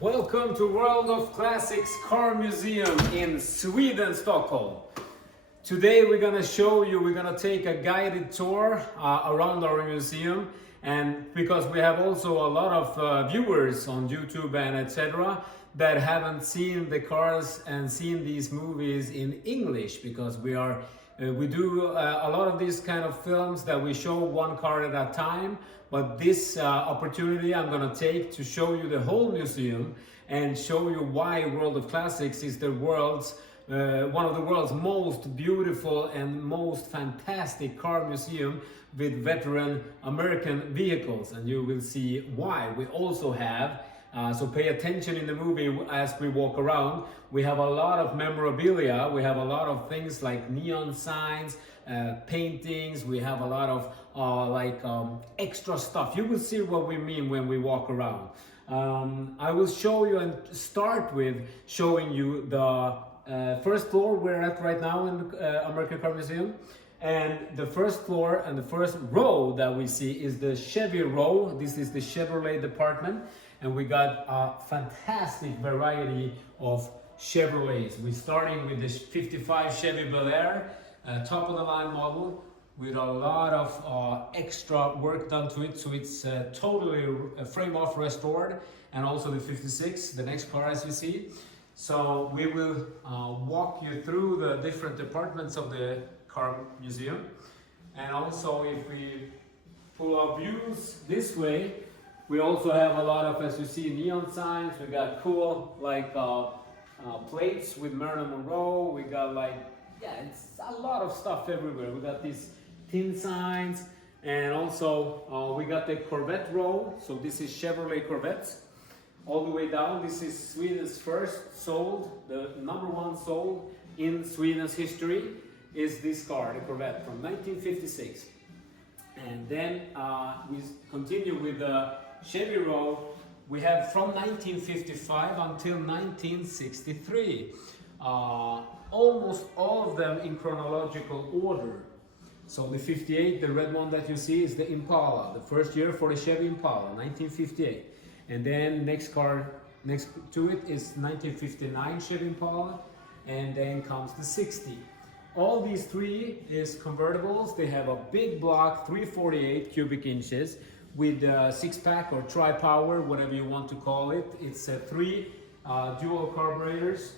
Welcome to World of Classics Car Museum in Sweden, Stockholm. Today we're gonna show you, we're gonna take a guided tour around our museum, and because we have also a lot of viewers on YouTube and etc. that haven't seen the cars and seen these movies in English, because we do a lot of these kind of films that we show one car at a time, but this opportunity I'm gonna take to show you the whole museum and show you why World of Classics is the world's one of the world's most beautiful and most fantastic car museum with veteran American vehicles, and you will see why. We also have so pay attention in the movie as we walk around. We have a lot of memorabilia, we have a lot of things like neon signs, paintings, we have a lot of extra stuff. You will see what we mean when we walk around. I will show you and start with showing you the first floor we're at right now in the American Car Museum. And the first floor and the first row that we see is the Chevy row. This is the Chevrolet department. And we got a fantastic variety of Chevrolets. We're starting with this 55 Chevy Bel Air, top of the line model with a lot of extra work done to it. So it's totally frame off restored, and also the 56, the next car as you see. So we will walk you through the different departments of the car museum. And also if we pull our views this way, we also have a lot of, as you see, neon signs. We got cool plates with Marilyn Monroe. We got it's a lot of stuff everywhere. We got these tin signs, and also we got the Corvette row. So this is Chevrolet Corvettes. All the way down, this is Sweden's first sold, the #1 sold in Sweden's history is this car, the Corvette from 1956. And then we continue with the Chevy row. We have from 1955 until 1963. Almost all of them in chronological order. So the 58, the red one that you see, is the Impala, the first year for the Chevy Impala, 1958. And then next car next to it is 1959 Chevy Impala, and then comes the 60. All these three is convertibles. They have a big block, 348 cubic inches with six-pack or tri-power, whatever you want to call it. It's three dual carburetors.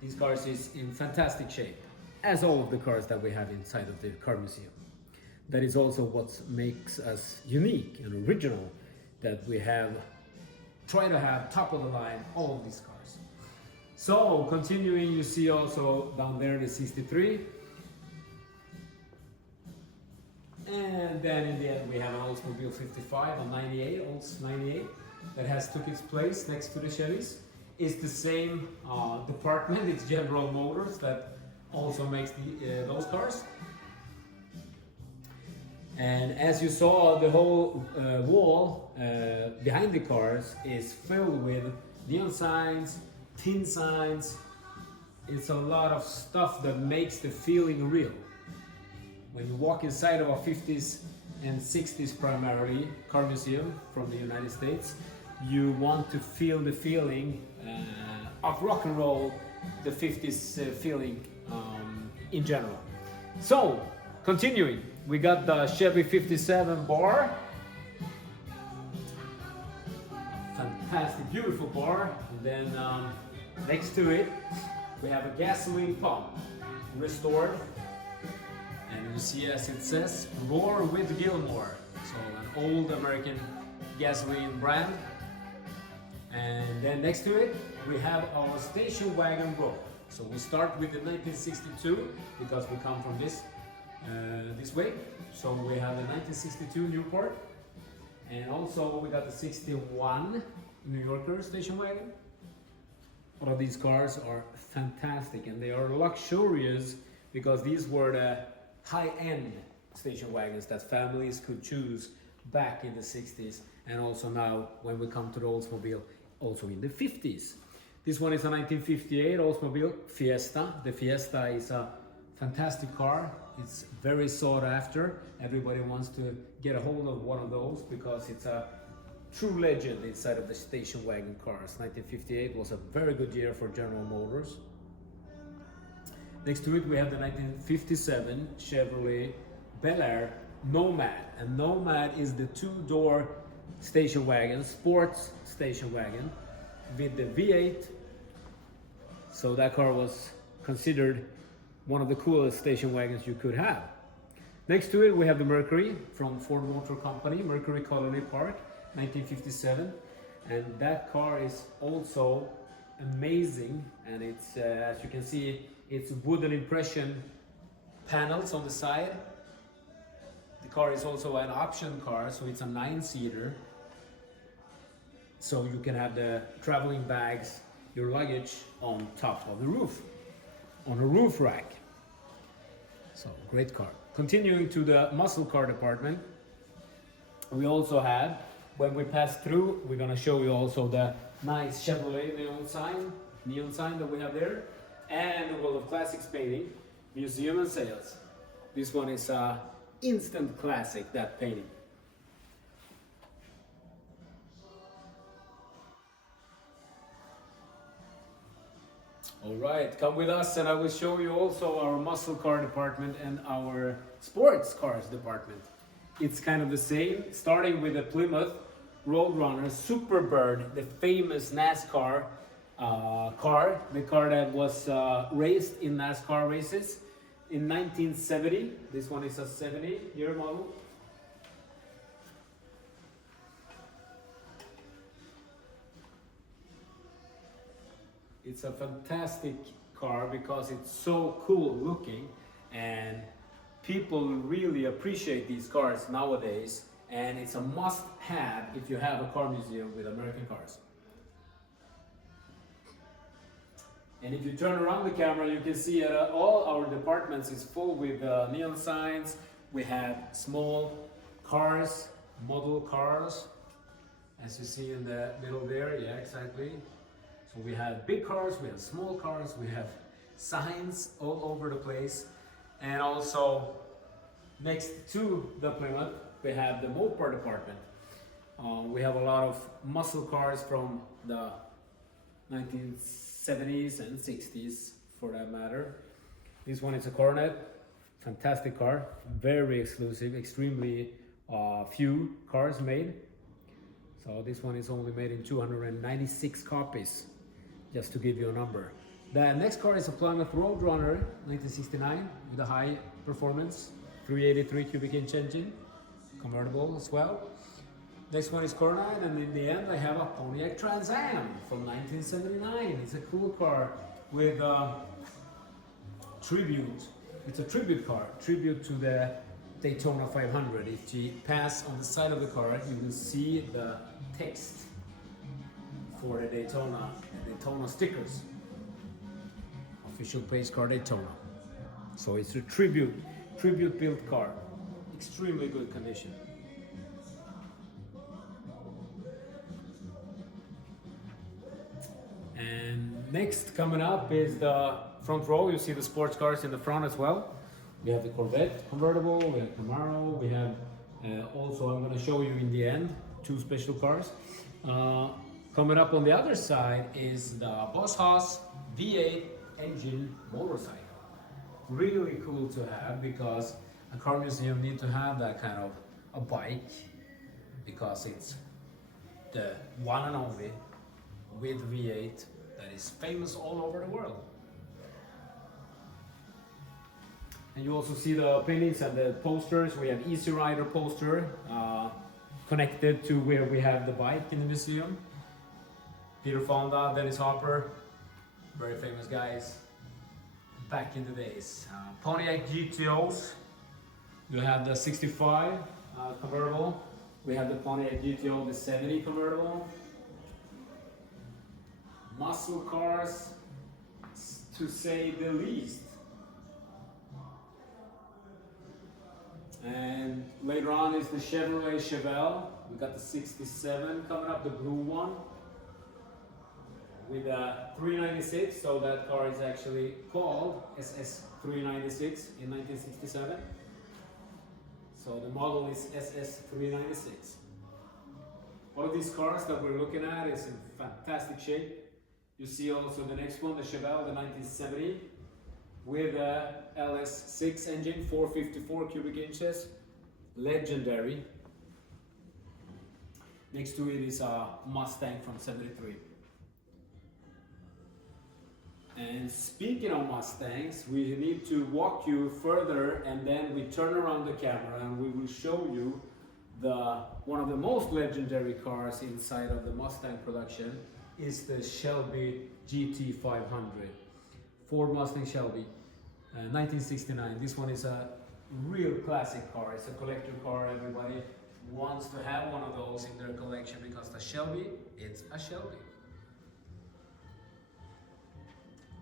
These cars is in fantastic shape, as all of the cars that we have inside of the car museum. That is also what makes us unique and original, that we try to have top of the line all of these cars. So continuing, you see also down there the 63. And then in the end we have an Oldsmobile 55, a 98, Olds 98, that has took its place next to the Chevys. It's the same department, it's General Motors that also makes those cars. And as you saw, the whole wall behind the cars is filled with neon signs, tin signs. It's a lot of stuff that makes the feeling real. When you walk inside of a 50s and 60s primarily car museum from the United States, you want to feel the feeling of rock and roll, the 50s feeling in general. So, continuing, we got the Chevy 57 bar. Fantastic, beautiful bar. And then next to it, we have a gasoline pump, restored. And you see, as it says, Roar with Gilmore. So an old American gasoline brand. And then next to it, we have our station wagon row. So we start with the 1962, because we come from this way. So we have the 1962 Newport, and also we got the 61 New Yorker station wagon. All of these cars are fantastic, and they are luxurious because these were the high-end station wagons that families could choose back in the 60s, and also now when we come to the Oldsmobile, also in the 50s. This one is a 1958 Oldsmobile Fiesta. The Fiesta is a fantastic car. It's very sought after. Everybody wants to get a hold of one of those because it's a true legend inside of the station wagon cars. 1958 was a very good year for General Motors. Next to it we have the 1957 Chevrolet Bel Air Nomad, and Nomad is the two-door station wagon, sports station wagon with the V8. So that car was considered one of the coolest station wagons you could have. Next to it we have the Mercury from Ford Motor Company, Mercury Colony Park, 1957, and that car is also amazing, and it's as you can see, it's wooden impression panels on the side. The car is also an option car, so it's a 9-seater, so you can have the traveling bags, your luggage on top of the roof, on a roof rack. So great car. Continuing to the muscle car department, we also have, when we pass through, we're gonna show you also the nice Chevrolet neon sign that we have there, and the World of Classics painting, museum and sales. This one is a instant classic, that painting. All right, come with us and I will show you also our muscle car department and our sports cars department. It's kind of the same, starting with the Plymouth Roadrunner Superbird, the famous NASCAR car, the car that was raced in NASCAR races in 1970. This one is a 70-year model. It's a fantastic car because it's so cool looking, and people really appreciate these cars nowadays, and it's a must-have if you have a car museum with American cars. And if you turn around the camera, you can see all our departments is full with neon signs. We have small cars, model cars, as you see in the middle there. Yeah, exactly. So we have big cars, we have small cars, we have signs all over the place. And also next to the Plymouth, we have the Mopar department. We have a lot of muscle cars from the 1970s and 60s for that matter. This one is a Corvette, fantastic car, very exclusive, extremely few cars made. So this one is only made in 296 copies, just to give you a number. The next car is a Plymouth Roadrunner 1969 with a high performance 383 cubic inch engine, convertible as well. Next one is Corvette, and in the end I have a Pontiac Trans Am from 1979. It's a cool car with tribute. It's a tribute car, tribute to the Daytona 500. If you pass on the side of the car, you will see the text for the Daytona stickers. Official pace car Daytona. So it's a tribute built car. Extremely good condition. And next coming up is the front row. You see the sports cars in the front as well. We have the Corvette convertible, we have Camaro, we have also, I'm going to show you in the end, two special cars. Coming up on the other side is the Boss Haas V8 engine motorcycle. Really cool to have, because a car museum need to have that kind of a bike, because it's the one and only with V8 that is famous all over the world. And you also see the paintings and the posters. We have Easy Rider poster connected to where we have the bike in the museum. Peter Fonda, Dennis Hopper, very famous guys back in the days. Pontiac GTOs. You have the 65 convertible. We have the Pontiac GTO, the 70 convertible. Muscle cars, to say the least. And later on is the Chevrolet Chevelle. We got the 67 coming up, the blue one, with a 396. So that car is actually called SS 396 in 1967. So the model is SS 396. All of these cars that we're looking at is in fantastic shape. You see also the next one, the Chevelle, the 1970, with a LS6 engine, 454 cubic inches, legendary. Next to it is a Mustang from 73. And speaking of Mustangs, we need to walk you further, and then we turn around the camera and we will show you one of the most legendary cars inside of the Mustang production is the Shelby GT500. Ford Mustang Shelby, 1969. This one is a real classic car. It's a collector car. Everybody wants to have one of those in their collection because the Shelby, it's a Shelby.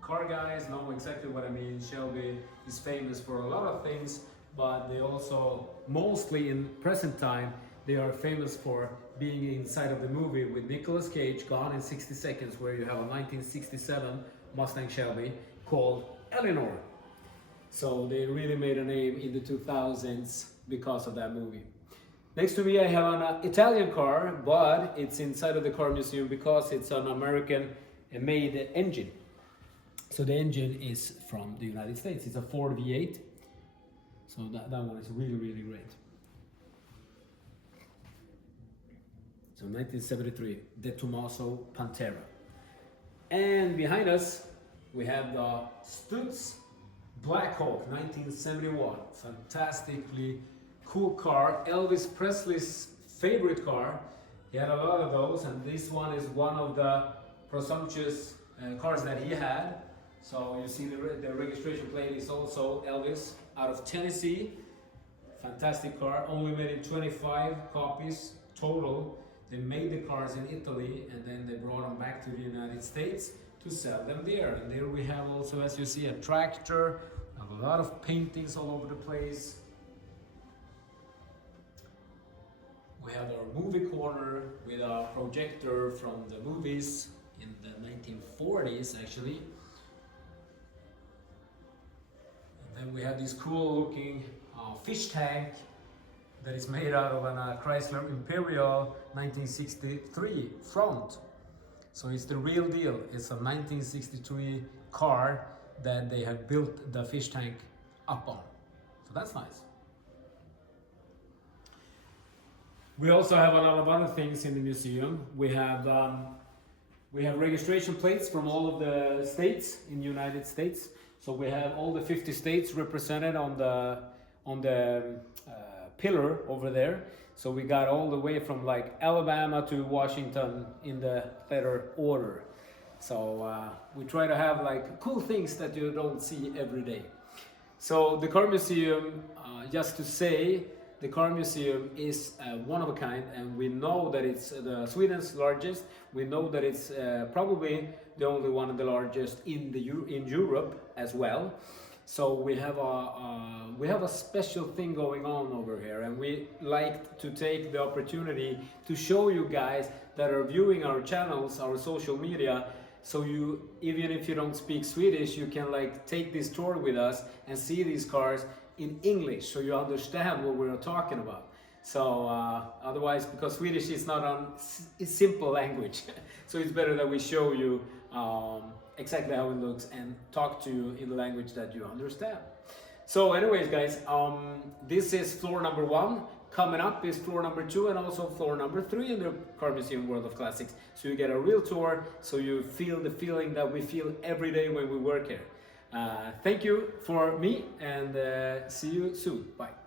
Car guys know exactly what I mean. Shelby is famous for a lot of things, but they also, mostly in present time, they are famous for being inside of the movie with Nicolas Cage, Gone in 60 Seconds, where you have a 1967 Mustang Shelby called Eleanor. So they really made a name in the 2000s because of that movie. Next to me I have an Italian car, but it's inside of the car museum because it's an American-made engine. So the engine is from the United States. It's a Ford V8. So that one is really, really great. So 1973, De Tomaso Pantera. And behind us, we have the Stutz Black Hawk 1971. Fantastically cool car. Elvis Presley's favorite car. He had a lot of those, and this one is one of the presumptuous cars that he had. So you see the registration plate is also Elvis out of Tennessee. Fantastic car, only made in 25 copies total. They made the cars in Italy and then they brought them back to the United States to sell them there. And there we have also, as you see, a tractor, a lot of paintings all over the place. We have our movie corner with a projector from the movies in the 1940s actually. And we have this cool looking fish tank that is made out of a Chrysler Imperial 1963 front. So it's the real deal. It's a 1963 car that they have built the fish tank up on. So that's nice. We also have a lot of other things in the museum. We have registration plates from all of the states in the United States. So we have all the 50 states represented on the pillar over there. So we got all the way from like Alabama to Washington in the letter order. So we try to have like cool things that you don't see every day. So the car museum, just to say, the car museum is one of a kind, and we know that it's Sweden's largest. We know that it's probably the only one of the largest in Europe as well. So we have a special thing going on over here, and we like to take the opportunity to show you guys that are viewing our channels, our social media. So you, even if you don't speak Swedish, you can like take this tour with us and see these cars in English, so you understand what we're talking about. So otherwise, because Swedish is not a simple language, so it's better that we show you exactly how it looks and talk to you in the language that you understand. So anyways guys, this is floor number 1. Coming up is floor number 2 and also floor number 3 in the Car Museum World of Classics. So you get a real tour, so you feel the feeling that we feel every day when we work here. Thank you for me, and see you soon. Bye.